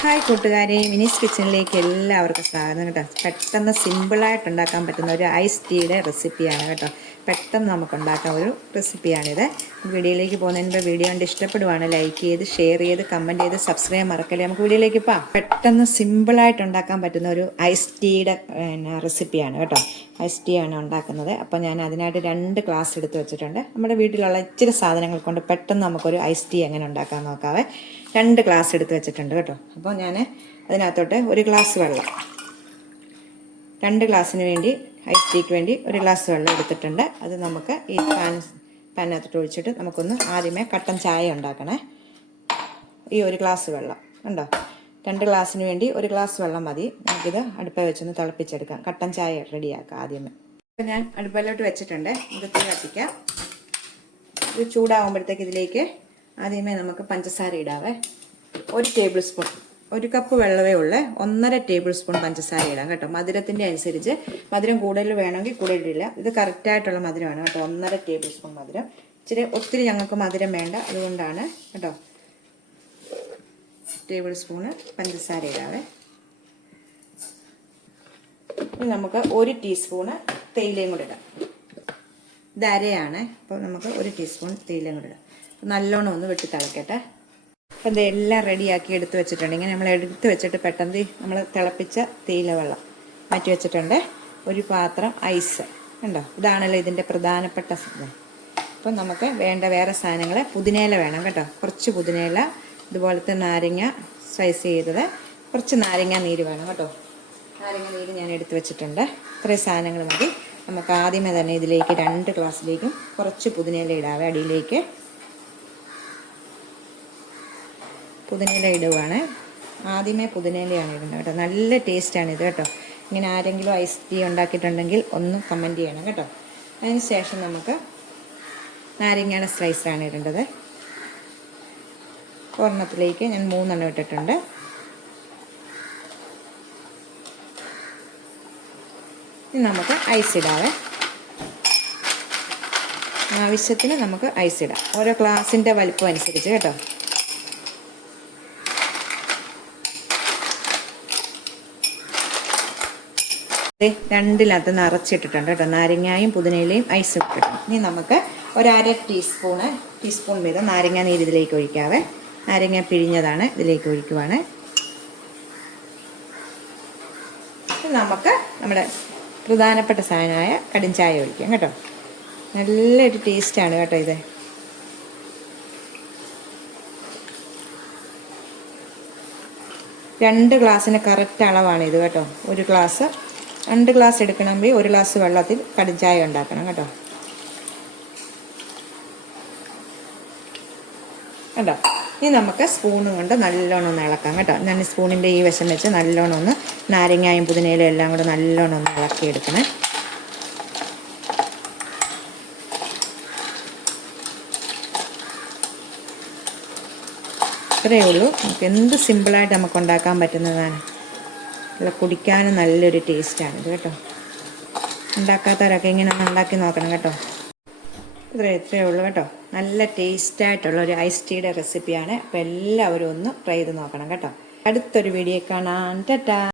Hi കൂട്ടുകാരെ, മിനീസ് കിച്ചണിലേക്ക് എല്ലാവർക്കും സ്വാഗതം കേട്ടോ. പെട്ടെന്ന് സിമ്പിളായിട്ട് ഉണ്ടാക്കാൻ പറ്റുന്ന ഒരു ഐസ് ടീയുടെ റെസിപ്പിയാണ് കേട്ടോ. പെട്ടെന്ന് നമുക്ക് ഉണ്ടാക്കാൻ ഒരു റെസിപ്പിയാണിത്. വീഡിയോയിലേക്ക് പോകുന്നതിന് മുമ്പ് വീഡിയോ കണ്ട് ഇഷ്ടപ്പെടുവാണ് ലൈക്ക് ചെയ്ത് ഷെയർ ചെയ്ത് കമൻറ്റ് ചെയ്ത് സബ്സ്ക്രൈബ് മറക്കല്ലേ. നമുക്ക് വീഡിയോയിലേക്ക് പോകാം. പെട്ടെന്ന് സിമ്പിളായിട്ട് ഉണ്ടാക്കാൻ പറ്റുന്ന ഒരു ഐസ് ടീയുടെ റെസിപ്പിയാണ് കേട്ടോ. ഐസ് ടീ ആണ് ഉണ്ടാക്കുന്നത്. അപ്പോൾ ഞാൻ അതിനായിട്ട് 2 ഗ്ലാസ് എടുത്ത് വെച്ചിട്ടുണ്ട്. നമ്മുടെ വീട്ടിലുള്ള ഇച്ചിരി സാധനങ്ങൾ കൊണ്ട് പെട്ടെന്ന് നമുക്കൊരു ഐസ് ടീ എങ്ങനെ ഉണ്ടാക്കാൻ നോക്കാവേ. 2 ഗ്ലാസ് എടുത്ത് വെച്ചിട്ടുണ്ട് കേട്ടോ. അപ്പോൾ ഞാൻ അതിനകത്തോട്ട് 1 ഗ്ലാസ് വെള്ളം, 2 ഗ്ലാസ്സിന് വേണ്ടി ഐസ് ടീക്ക് വേണ്ടി 1 ഗ്ലാസ് വെള്ളം എടുത്തിട്ടുണ്ട്. അത് നമുക്ക് ഈ പാനകത്തോട്ട് ഒഴിച്ചിട്ട് നമുക്കൊന്ന് ആദ്യമേ കട്ടൻ ചായ ഉണ്ടാക്കണേ. ഈ 1 ഗ്ലാസ് വെള്ളം ഉണ്ടോ, 2 ഗ്ലാസ്സിന് വേണ്ടി 1 ഗ്ലാസ് വെള്ളം മതി. നമുക്കിത് അടുപ്പ വെച്ചൊന്ന് തിളപ്പിച്ചെടുക്കാം. കട്ടൻ ചായ റെഡിയാക്കാം ആദ്യമേ. അപ്പോൾ ഞാൻ അടുപ്പിലോട്ട് വെച്ചിട്ടുണ്ട്. ഇത് തീ കത്തിക്കാം. ഇത് ചൂടാകുമ്പോഴത്തേക്ക് ഇതിലേക്ക് ആദ്യമേ നമുക്ക് പഞ്ചസാര ഇടാവേ. 1 ടേബിൾ സ്പൂൺ, 1 കപ്പ് വെള്ളമേ ഉള്ളേ, 1.5 ടേബിൾ സ്പൂൺ പഞ്ചസാര ഇടാം കേട്ടോ. മധുരത്തിൻ്റെ അനുസരിച്ച്, മധുരം കൂടുതൽ വേണമെങ്കിൽ കൂടുതലില്ല. ഇത് കറക്റ്റായിട്ടുള്ള മധുരമാണ് കേട്ടോ. 1.5 ടേബിൾ സ്പൂൺ മധുരം. ഒത്തിരി ഞങ്ങൾക്ക് മധുരം വേണ്ട, അതുകൊണ്ടാണ് കേട്ടോ. ടേബിൾ സ്പൂണ് പഞ്ചസാര ഇടാവേ. ഇനി നമുക്ക് 1 ടീസ്പൂണ് തേയിലയും കൂടെ ഇടാം. ഇത് അരയാണ്, അപ്പോൾ നമുക്ക് 1 ടീസ്പൂൺ തേയിലയും കൂടെ ഇടാം. നല്ലോണം ഒന്ന് വെട്ടി തിളക്കട്ടെ. അപ്പം ഇതെല്ലാം റെഡിയാക്കി എടുത്ത് വെച്ചിട്ടുണ്ട്. ഇങ്ങനെ നമ്മൾ എടുത്ത് വെച്ചിട്ട് പെട്ടെന്ന് നമ്മൾ തിളപ്പിച്ച തേയില വെള്ളം മാറ്റി വെച്ചിട്ടുണ്ട്. ഒരു പാത്രം ഐസ് ഉണ്ടോ. ഇതാണല്ലോ ഇതിൻ്റെ പ്രധാനപ്പെട്ട സാധനം. അപ്പം നമുക്ക് വേണ്ട വേറെ സാധനങ്ങൾ, പുതിനയില വേണം കേട്ടോ. കുറച്ച് പുതിനയില, ഇതുപോലത്തെ നാരങ്ങ സ്ലൈസ് ചെയ്തത്, കുറച്ച് നാരങ്ങ നീര് വേണം കേട്ടോ. നാരങ്ങ നീര് ഞാൻ എടുത്ത് വെച്ചിട്ടുണ്ട്. ഇത്രയും സാധനങ്ങൾ മതി. നമുക്ക് ആദ്യമേ തന്നെ ഇതിലേക്ക് 2 ഗ്ലാസ്സിലേക്കും കുറച്ച് പുതിനയില ഇടാവേ. അടിയിലേക്ക് പുതിനയില ഇടുവാണ്. ആദ്യമേ പുതിനയിലയാണ് ഇടുന്നത് കേട്ടോ. നല്ല ടേസ്റ്റാണ് ഇത് കേട്ടോ. ഇങ്ങനെ ആരെങ്കിലും ഐസ് ടീ ഉണ്ടാക്കിയിട്ടുണ്ടെങ്കിൽ ഒന്ന് കമൻറ്റ് ചെയ്യണം കേട്ടോ. അതിന് ശേഷം നമുക്ക് നാരങ്ങയുടെ സ്ലൈസാണ് ഇടേണ്ടത്. ഒരെണ്ണത്തിലേക്ക് ഞാൻ 3 എണ്ണം ഇട്ടിട്ടുണ്ട്. ഇനി നമുക്ക് ഐസ് ഇടാവേ. ആവശ്യത്തിന് നമുക്ക് ഐസ് ഇടാം. ഓരോ ഗ്ലാസിൻ്റെ വലിപ്പം അനുസരിച്ച് കേട്ടോ. രണ്ടിനകത്ത് നിറച്ചിട്ടിട്ടുണ്ട് കേട്ടോ. നാരങ്ങയും പുതിനയിലയും ഐസും ഇട്ടിട്ടുണ്ട്. ഇനി നമുക്ക് 1/2 ടീസ്പൂൺ വീതം നാരങ്ങ നീര് ഇതിലേക്ക് ഒഴിക്കാവേ. നാരങ്ങ പിഴിഞ്ഞതാണ് ഇതിലേക്ക് ഒഴിക്കുവാണ്. നമുക്ക് നമ്മുടെ പ്രധാനപ്പെട്ട സാധനമായ കടും ചായ ഒഴിക്കാം കേട്ടോ. നല്ലൊരു ടേസ്റ്റാണ് കേട്ടോ ഇത്. രണ്ട് ഗ്ലാസ്സിന് കറക്റ്റ് അളവാണ് ഇത് കേട്ടോ. 2 ഗ്ലാസ് എടുക്കണമെങ്കിൽ 1 ഗ്ലാസ് വെള്ളത്തിൽ കടും ചായ ഉണ്ടാക്കണം കേട്ടോ. കേട്ടോ. ഇനി നമുക്ക് സ്പൂണും കൊണ്ട് നല്ലോണം ഒന്ന് ഇളക്കാം കേട്ടോ. ഞാൻ സ്പൂണിൻ്റെ ഈ വശം വെച്ച് നല്ലോണം ഒന്ന് നാരങ്ങയും പുതിനയിലും എല്ലാം കൂടെ നല്ലോണം ഒന്ന് ഇളക്കിയെടുക്കണേ. ഇത്രയേ ഉള്ളൂ. നമുക്ക് എന്ത് സിമ്പിളായിട്ട് നമുക്ക് ഉണ്ടാക്കാൻ പറ്റുന്നതാണ്. അല്ല, കുടിക്കാനും നല്ലൊരു ടേസ്റ്റാണിത് കേട്ടോ. ഉണ്ടാക്കാത്തവരൊക്കെ ഇങ്ങനെ ഒന്ന് ഉണ്ടാക്കി നോക്കണം കേട്ടോ. ഇത്രയേ ഉള്ളൂ കേട്ടോ. നല്ല ടേസ്റ്റായിട്ടുള്ള ഒരു ഐസ് ടീയുടെ റെസിപ്പിയാണ്. അപ്പോൾ എല്ലാവരും ഒന്ന് ട്രൈ ചെയ്ത് നോക്കണം കേട്ടോ. അടുത്തൊരു വീഡിയോ കാണാം. ടാറ്റാ.